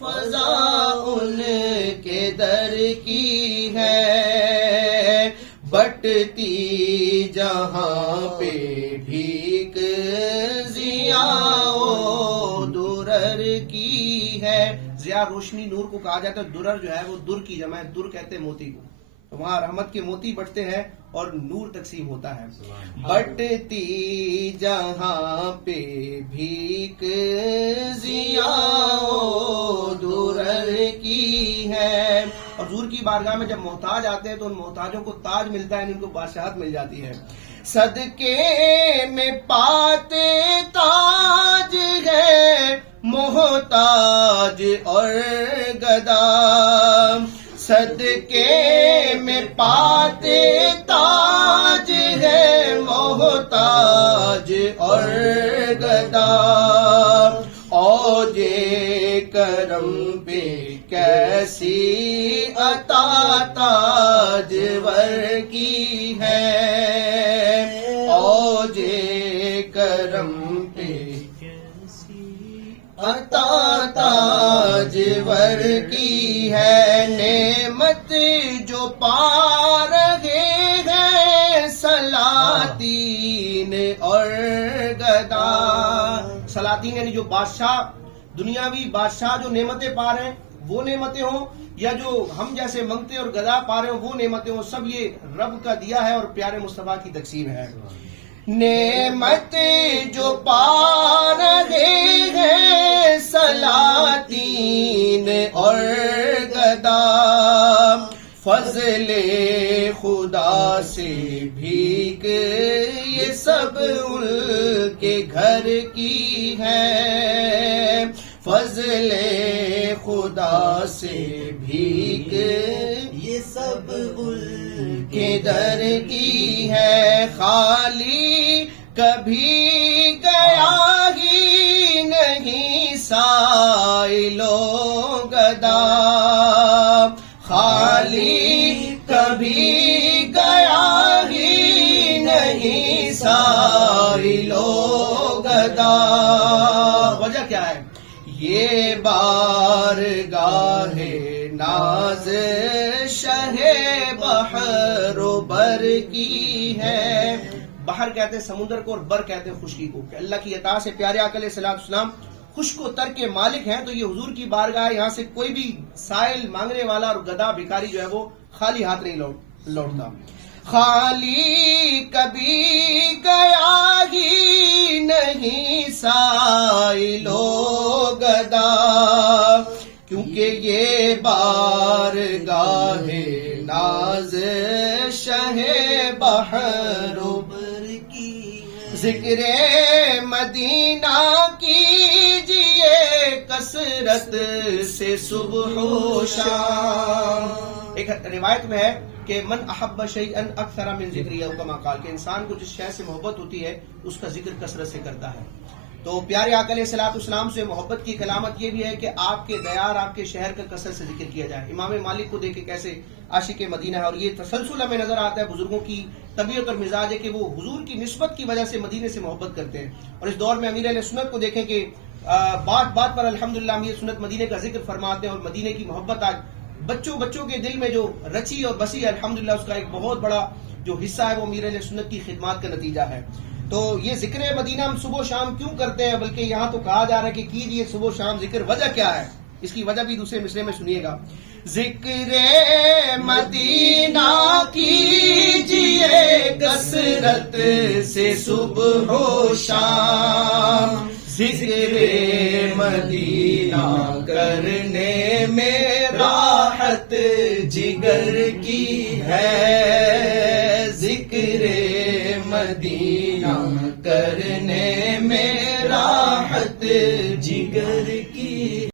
فضا ان کے در کی ہے، بٹتی جہاں پہ بھیک ضیاء و درر کی ہے۔ ضیاء روشنی نور کو کہا جاتا ہے، درر جو ہے وہ در کی جمع ہے، در کہتے ہیں موتی کو، وہاں رحمت کے موتی بٹتے ہیں اور نور تقسیم ہوتا ہے۔ بٹتی جہاں پہ بھیک ضیاء و درر کی ہے۔ اور حضور کی بارگاہ میں جب محتاج آتے ہیں تو ان محتاجوں کو تاج ملتا ہے، ان کو بادشاہت مل جاتی ہے۔ صدقے میں پاتے تاج ہے محتاج اور گدا، صدقے میں پاتے تاج ہے محتاج اور گدا، اوج کرم پہ کیسی عطا تاجور کی ہے، اوج کرم پہ عطا تاجور کی ہے۔ نعمت جو پا رہے ہیں سلاطین اور گدا، سلاطین یعنی جو بادشاہ، دنیاوی بادشاہ جو نعمتیں پا رہے ہیں وہ نعمتیں ہوں، یا جو ہم جیسے منگتے اور گدا پا رہے ہوں وہ نعمتیں ہوں، سب یہ رب کا دیا ہے اور پیارے مصطفیٰ کی تقسیم ہے۔ نعمت جو پا رہے ہیں سلاطین اور گدا، فضل خدا سے بھیک یہ سب ان کے گھر کی ہے، فضل خدا سے بھیک یہ سب ان کے در کی ہے۔ خالی کبھی گیا ہی نہیں سائل و گدا، خالی کبھی گیا ہی نہیں سائل و گدا۔ وجہ کیا ہے؟ یہ بارگاہ ناز شہ بحر و بر کی ہے۔ بحر کہتے ہیں سمندر کو اور بر کہتے ہیں خشکی کو، کہ اللہ کی عطا سے پیارے آقا علیہ السلام خشک و تر کے مالک ہیں، تو یہ حضور کی بارگاہ، یہاں سے کوئی بھی سائل مانگنے والا اور گدا بھکاری جو ہے وہ خالی ہاتھ نہیں لوٹتا۔ خالی کبھی گیا ہی نہیں سائل و گدا، کیونکہ یہ بارگاہ ناز شہ بحر و بر کی، ذکر مدینہ کیجئے کثرت سے صبح و شام۔ ایک روایت میں ہے کہ من احب شیئا اکثر من ذکری، او کما قال، کہ انسان کو جس شے سے محبت ہوتی ہے اس کا ذکر کثرت سے کرتا ہے۔ تو پیارے آقا علیہ السلام سے محبت کی علامت یہ بھی ہے کہ آپ کے دیار، آپ کے شہر کا کثرت سے ذکر کیا جائے۔ امام مالک کو دیکھے کیسے عاشق مدینہ ہے، اور یہ تسلسل ہمیں نظر آتا ہے بزرگوں کی طبیعت اور مزاج ہے کہ وہ حضور کی نسبت کی وجہ سے مدینے سے محبت کرتے ہیں۔ اور اس دور میں امیر اہل سنت کو دیکھیں کہ بات بات پر الحمدللہ امیر سنت مدینے کا ذکر فرماتے ہیں، اور مدینے کی محبت آج بچوں کے دل میں جو رچی اور بسی ہے، الحمدللہ اس کا ایک بہت بڑا جو حصہ ہے وہ امیر اہل سنت کی خدمات کا نتیجہ ہے۔ تو یہ ذکر مدینہ ہم صبح و شام کیوں کرتے ہیں، بلکہ یہاں تو کہا جا رہا ہے کہ کیجئے صبح و شام ذکر۔ وجہ کیا ہے؟ اس کی وجہ بھی دوسرے مصرعے میں سنیے گا۔ ذکر مدینہ کیجئے کثرت سے صبح و شام، ذکر مدینہ کرنے میں راحت جگر کی ہے، ذکر مدینہ کرنے میں راحت جگر